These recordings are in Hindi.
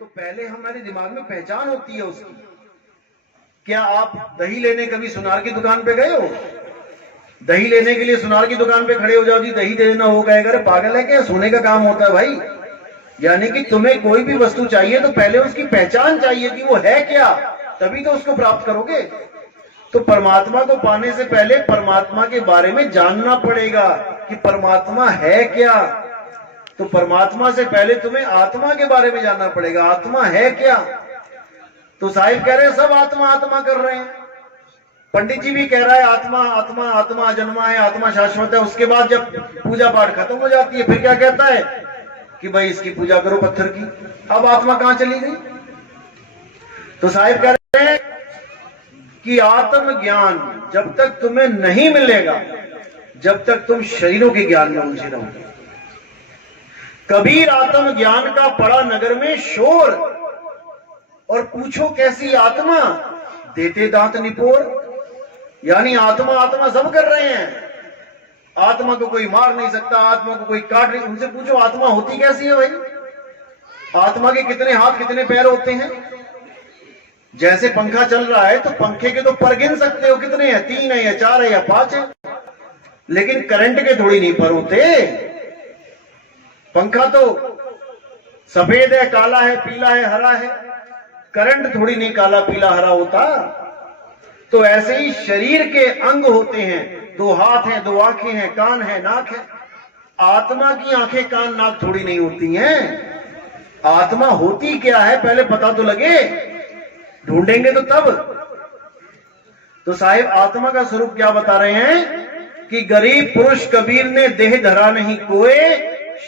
तो पहले हमारे दिमाग में पहचान होती है उसकी। क्या आप दही लेने कभी सुनार की दुकान पे गए हो? दही लेने के लिए सुनार की दुकान पे खड़े हो जाओ, जी दही देना हो, कहेगा अरे पागल है क्या, सोने का काम होता है भाई। यानी कि तुम्हें कोई भी वस्तु चाहिए तो पहले उसकी पहचान चाहिए कि वो है क्या, तभी तो उसको प्राप्त करोगे। तो परमात्मा को पाने से पहले परमात्मा के बारे में जानना पड़ेगा कि परमात्मा है क्या। तो परमात्मा से पहले तुम्हें आत्मा के बारे में जानना पड़ेगा, आत्मा है क्या। तो साहिब कह रहे हैं सब आत्मा आत्मा कर रहे हैं, पंडित जी भी कह रहा है आत्मा आत्मा आत्मा जन्मा है, आत्मा शाश्वत है। उसके बाद जब पूजा पाठ खत्म हो जाती है फिर क्या कहता है कि भाई इसकी पूजा करो पत्थर की। अब आत्मा कहां चली गई? तो साहिब कह रहे हैं कि आत्म ज्ञान जब तक तुम्हें नहीं मिलेगा, जब तक तुम शरीरों के ज्ञान में उलझे रहोगे। कबीर आत्म ज्ञान का पड़ा नगर में शोर, और पूछो कैसी आत्मा, देते दांत निपोर। यानी आत्मा आत्मा सब कर रहे हैं, आत्मा को कोई मार नहीं सकता, आत्मा को कोई काट नहीं। उनसे पूछो आत्मा होती कैसी है भाई? आत्मा के कितने हाथ कितने पैर होते हैं? जैसे पंखा चल रहा है तो पंखे के तो पर गिन सकते हो कितने हैं, 3 है या 4 है या 5 है, लेकिन करंट के थोड़ी नहीं पर होते। पंखा तो सफेद है, काला है, पीला है, हरा है, करंट थोड़ी नहीं काला पीला हरा होता। तो ऐसे ही शरीर के अंग होते हैं, 2 हाथ हैं, 2 आंखें हैं, कान है, नाक है। आत्मा की आंखें कान नाक थोड़ी नहीं होती हैं। आत्मा होती क्या है पहले पता तो लगे, ढूंढेंगे तो तब। तो साहिब आत्मा का स्वरूप क्या बता रहे हैं कि गरीब पुरुष कबीर ने देह धरा नहीं कोए,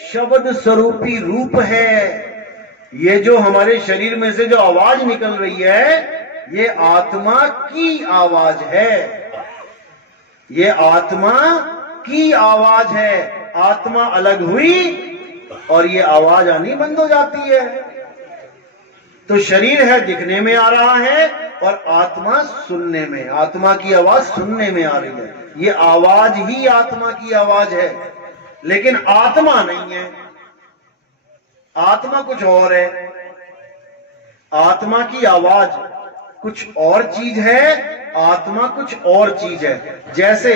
शब्द स्वरूपी रूप है। ये जो हमारे शरीर में से जो आवाज निकल रही है ये आत्मा की आवाज है, ये आत्मा की आवाज है। आत्मा अलग हुई और ये आवाज आनी बंद हो जाती है। तो शरीर है दिखने में आ रहा है और आत्मा सुनने में, आत्मा की आवाज सुनने में आ रही है। ये आवाज ही आत्मा की आवाज है, लेकिन आत्मा नहीं है। आत्मा कुछ और है, आत्मा की आवाज कुछ और चीज है, आत्मा कुछ और चीज है। जैसे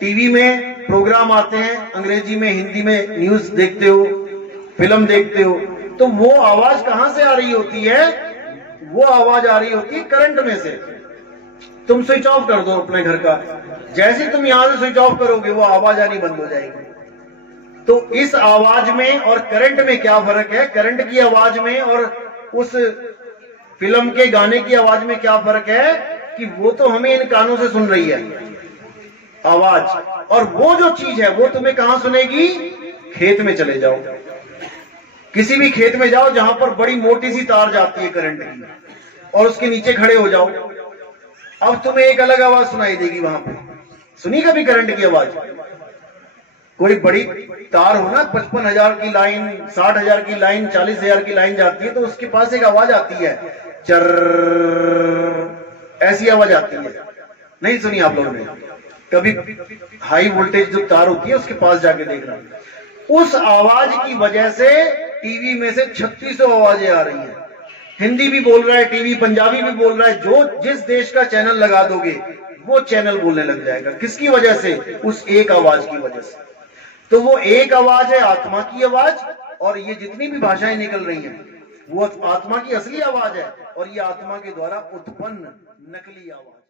टीवी में प्रोग्राम आते हैं, अंग्रेजी में हिंदी में न्यूज देखते हो, फिल्म देखते हो, तो वो आवाज कहां से आ रही होती है? वो आवाज आ रही होती है करंट में से। तुम स्विच ऑफ कर दो अपने घर का, जैसे तुम यहां से स्विच ऑफ करोगे वो आवाज आनी बंद हो जाएगी। तो इस आवाज में और करंट में क्या फर्क है? करंट की आवाज में और उस फिल्म के गाने की आवाज में क्या फर्क है कि वो तो हमें इन कानों से सुन रही है आवाज, और वो जो चीज है वो तुम्हें कहां सुनेगी? खेत में चले जाओ, किसी भी खेत में जाओ जहां पर बड़ी मोटी सी तार जाती है करंट की, और उसके नीचे खड़े हो जाओ। अब तुम्हें एक अलग आवाज सुनाई देगी वहां पे। सुनी कभी करंट की आवाज? कोई बड़ी तार हो ना, 55,000 की लाइन, 60,000 की लाइन, 40,000 की लाइन जाती है, तो उसके पास एक आवाज आती है, चर, ऐसी आवाज आती है। नहीं सुनी आप लोगों ने कभी? हाई वोल्टेज जो तार होती है उसके पास जाके देखना। उस आवाज की वजह से टीवी में से 3600 आवाजें आ रही हैं। हिंदी भी बोल रहा है टीवी, पंजाबी भी बोल रहा है, जो जिस देश का चैनल लगा दोगे वो चैनल बोलने लग जाएगा। किसकी वजह से? उस एक आवाज की वजह से। तो वो एक आवाज है आत्मा की आवाज, और ये जितनी भी भाषाएं निकल रही हैं वो आत्मा की असली आवाज है, और ये आत्मा के द्वारा उत्पन्न नकली आवाज।